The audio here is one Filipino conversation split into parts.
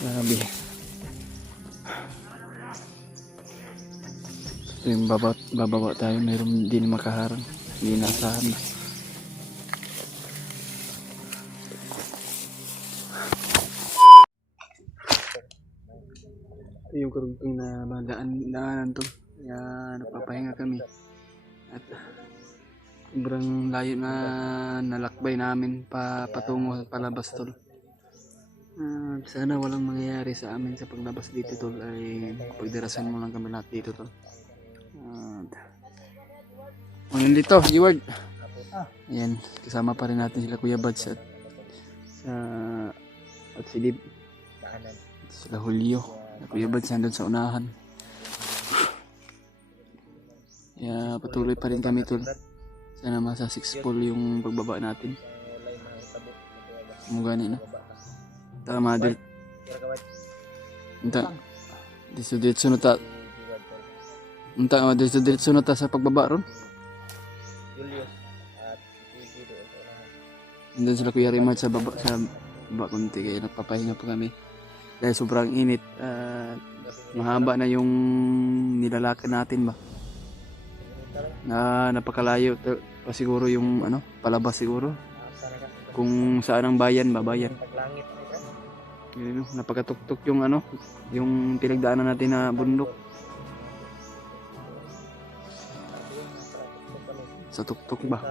Grabe. So yung bababa tayo, mayroon din makaharang. Hindi naasahan na. Ito yung karugtong na daanan to. Kaya napapahinga kami. At sobrang layo na nalakbay namin patungo sa palabas tol. Sana walang mangyayari sa amin sa paglabas dito tol, ay pagdarasan mo lang kami lahat dito tol. Ngayon dito, G-Word. Ayan, kasama pa rin natin sila Kuya Bads at si Dib. Sila Julio. Kuya Bads nandun sa unahan. Kaya patuloy pa rin kami tol. Sana masa-successful yung pagbaba natin. Mugani no. Tama din. Unta. Diretso na ta. Unta diretso na ta sa pagbaba ron. Nandun sila Kuya Rimard sa baba konti kaya napapahinga pa kami. Dahil sobrang init. Mahaba na yung nilalakad natin ba. Napakalayo pa siguro yung palabas siguro. Kung saan ang bayan ba, bayan. Yun, napakatuktok yung yung pinagdaanan natin na bundok. Sa tuktok ba?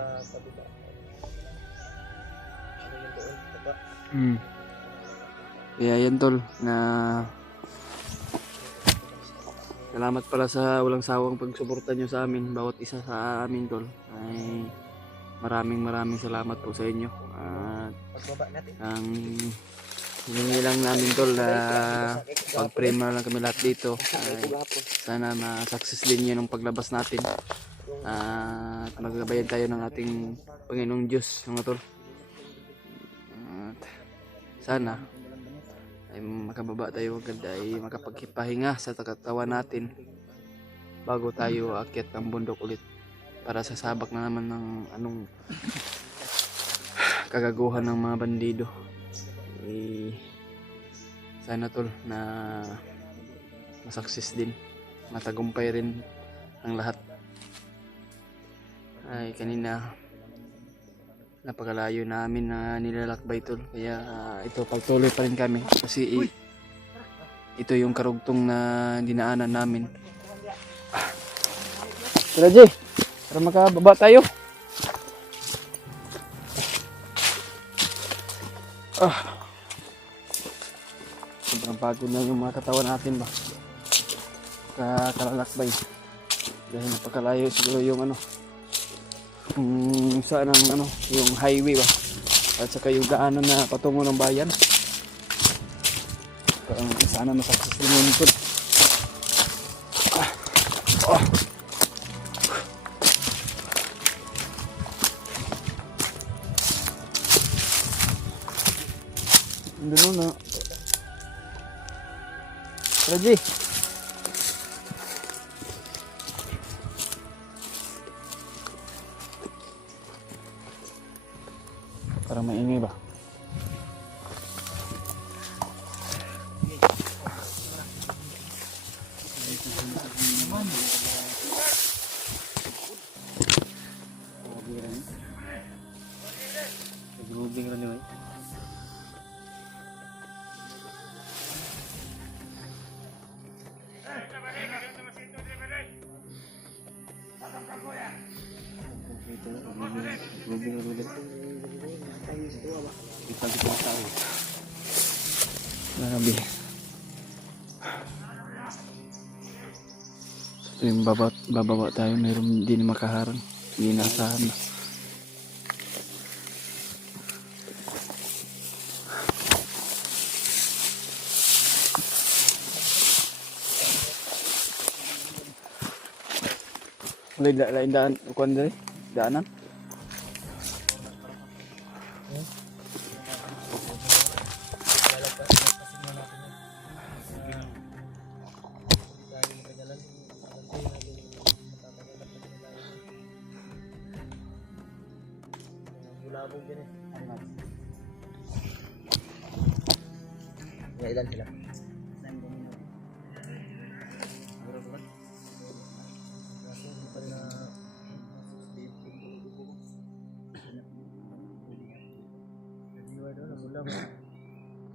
Kaya yan tol, na salamat pala sa walang sawang pagsuporta nyo sa amin, bawat isa sa amin tol. Ay maraming salamat po sa inyo. At ang hiningi lang namin tol na pag-pray na lang kami lahat dito. Ay, sana ma-success din yun ang paglabas natin. At maggabayan tayo ng ating Panginoong Diyos mga tol. At sana ay makababa tayo agad, ay makapagpahinga sa katawan natin bago tayo aakyat ng bundok ulit para sasabak na naman ng kagaguhan ng mga bandido. Sana tol na masukses din, matagumpay rin ang lahat. Ay kanina napakalayo namin na nilalakbay tol, kaya ito pagtuloy pa rin kami kasi ito yung karugtong na dinaanan namin. Tara Jay, para makababa tayo. Sobrang pagod na yung mga katawan natin ba, kalalakbay dahil napakalayo siguro yung kung saan ang yung highway ba at saka yung daanan na patungo ng bayan. Sana masakses din yun ito. Doon na Raji. Parang maingay ba? Nagrubing rin yun. Grabe. So yung bababa tayo, mayroon din makaharang. Hindi naasahan na. Lain daan, kuan diri, daanan. Labog din eh. Ilan sila?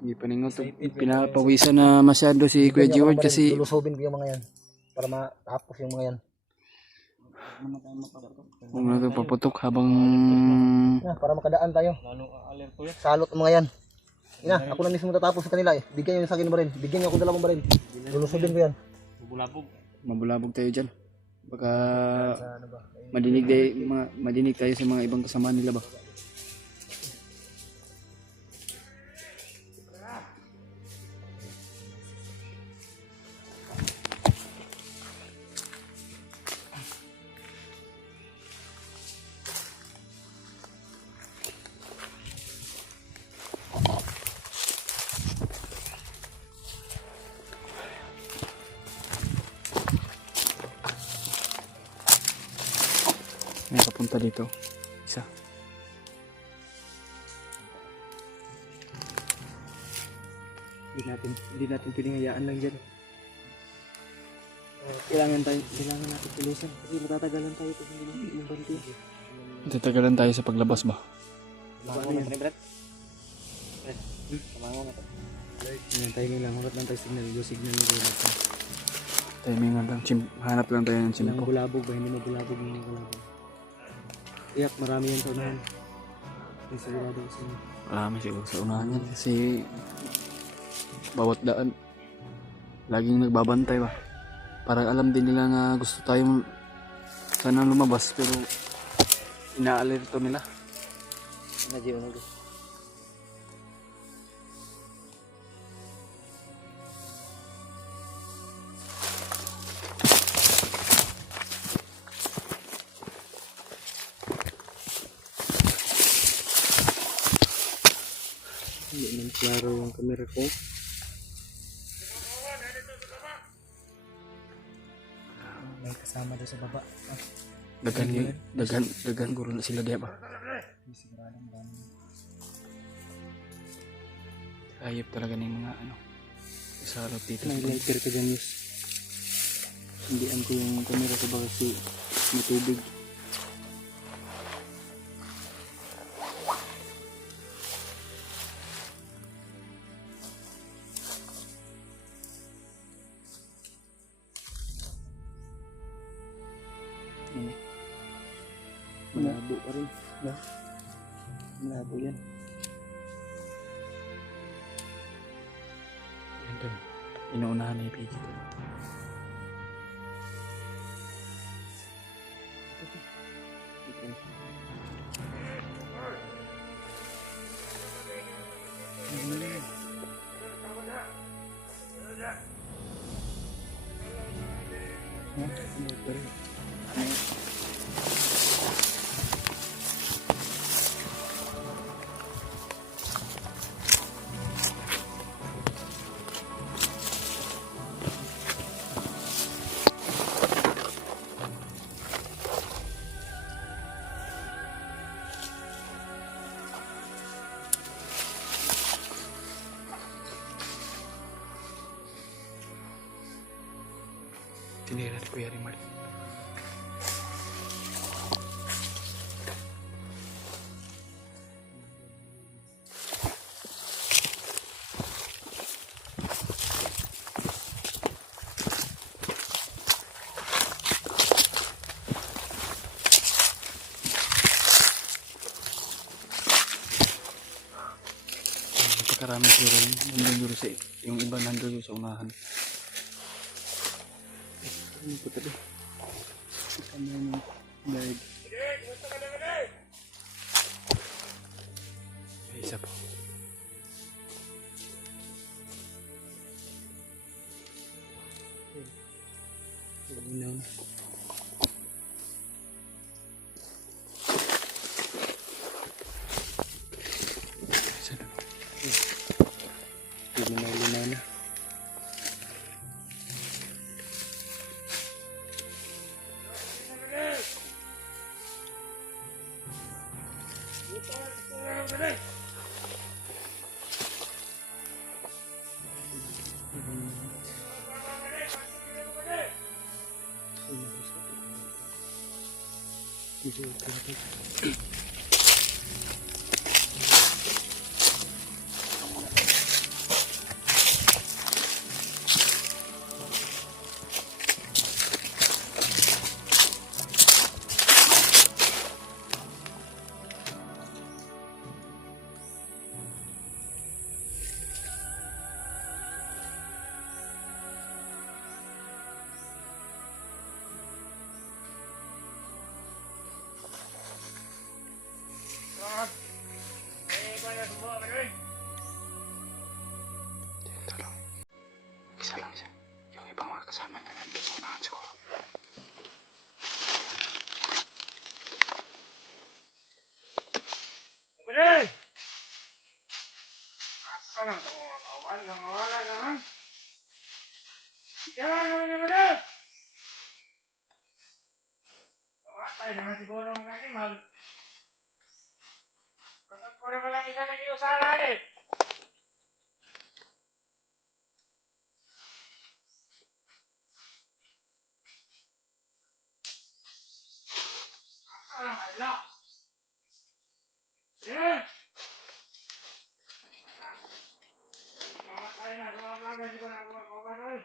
Hindi pa ningot. Pinapawisan na masyado si Kuya Jeward kasi lulusubin ko yung mga yan para matapos yung mga yan. huwag natin paputok habang Para makadaan tayo. Salot ang mga yan. Ina, ako na mismo tatapos sa kanila eh. Bigyan nyo sa akin ba rin. Bigyan nyo ako dalawang ba rin. Lulusubin ko yan. mabulabog tayo dyan. Baka madinig tayo sa mga ibang kasama nila ba. May papunta dito. Isa. Hindi natin pwedeng hayaan lang dyan. Kailangan natin tulusan kasi matatagalan tayo pag hindi natin inabante. Matatagalan tayo sa paglabas ba? Timing lang, hurat lang tayo signal. Yung signal nyo natin. Timing lang, hanap lang tayo ng simpo. Mabulabog ba? Hindi mabulabog ng mabulabog. Iyak, marami yan sa unahan. May sigurado kasi. Marami siguro sa unahan yan kasi bawat daan laging nagbabantay ba. Parang alam din nila nga gusto tayong sana lumabas pero inaalerto nila. Hindi man klaro yung camera ko. May kasama doon sa baba. Dagan guro na sila diya ba? Ayop talaga ng mga ano. Sa harap dito. May lighter ka dyan, Yus. Hindian ko yung camera ko ba kasi may tubig. Malabo pa rin. Malabo yan. Yan doon. Inuunahan na yung pigi. Tinira ni Kuya Rimar. Napakarami siguro nandun sa yung iba nandun sa unahan. Ano po tabi? Ano yung bag? Ay, isa po. Linaw na. Isa na. Linaw na. Isa lang siya. Yung ibang mga kasama na nandun sa unahan siguro. Pwede! Asa lang ito? Awan lang, wala lang. Yan, naman naman na! Tayo naman siguro ang animal. Kapag ko naman lang isa nag-iusahan eh. Ala! Yan! Tayo na, lumablagan siguro na kumakawan.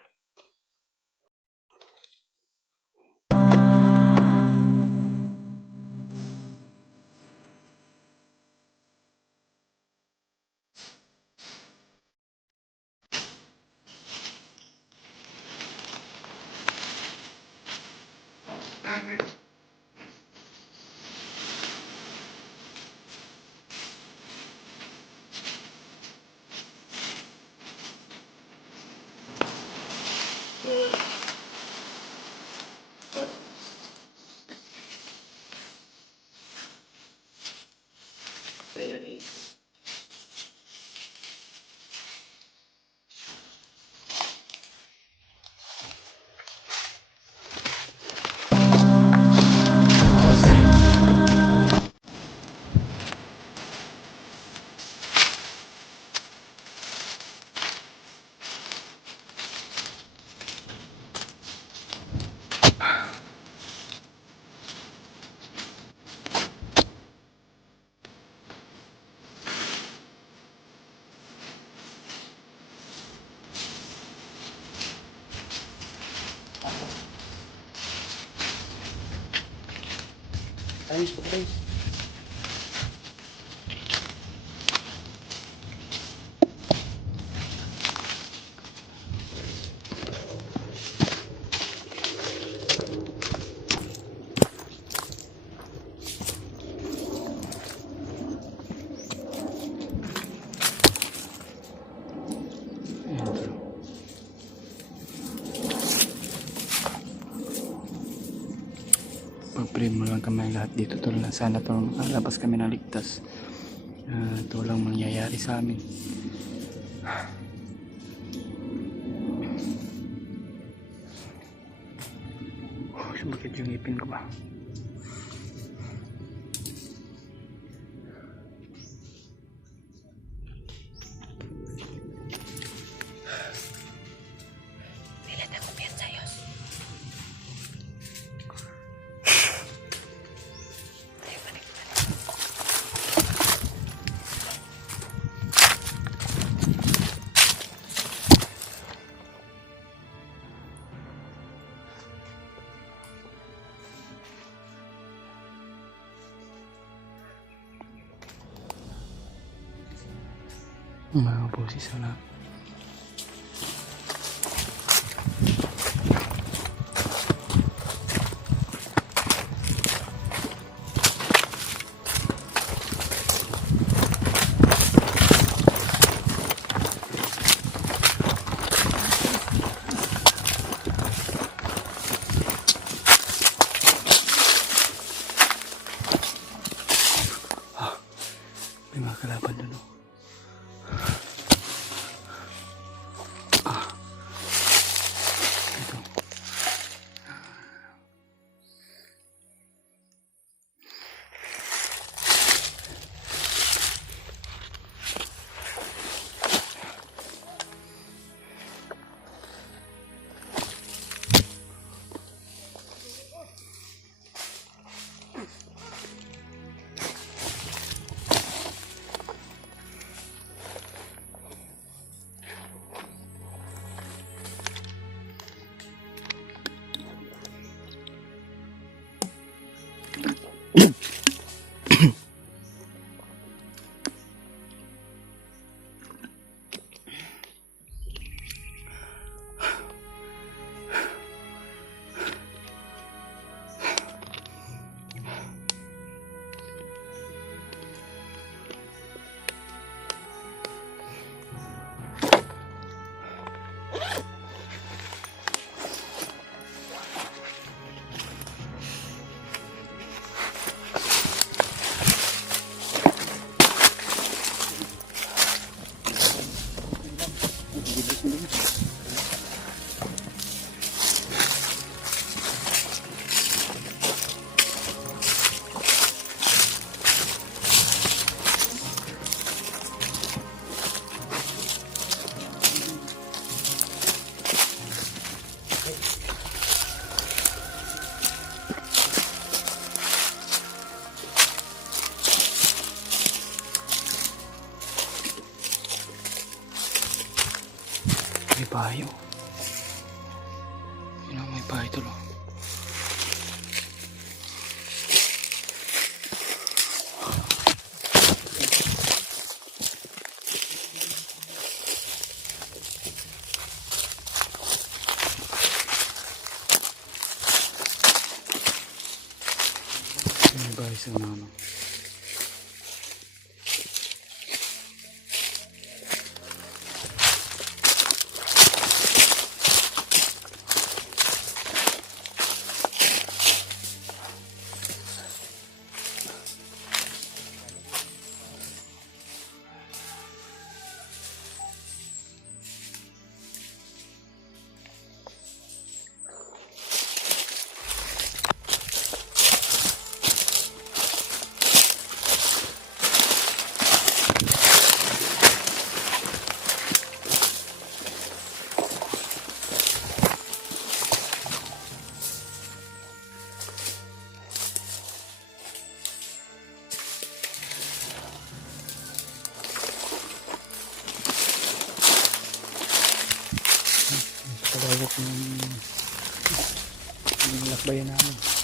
Ayos po guys. Pag-pray mo lang kami lahat dito tol na sana tol makalabas kami na ligtas. Ito lang mangyayari sa amin. Sumakit yung ngipin ko ba? Mga boses na. May mga kalaban doon. May bayo. Yun ang may bayo tulo. May bayo sa nano. Palawak ng lakbayan namin.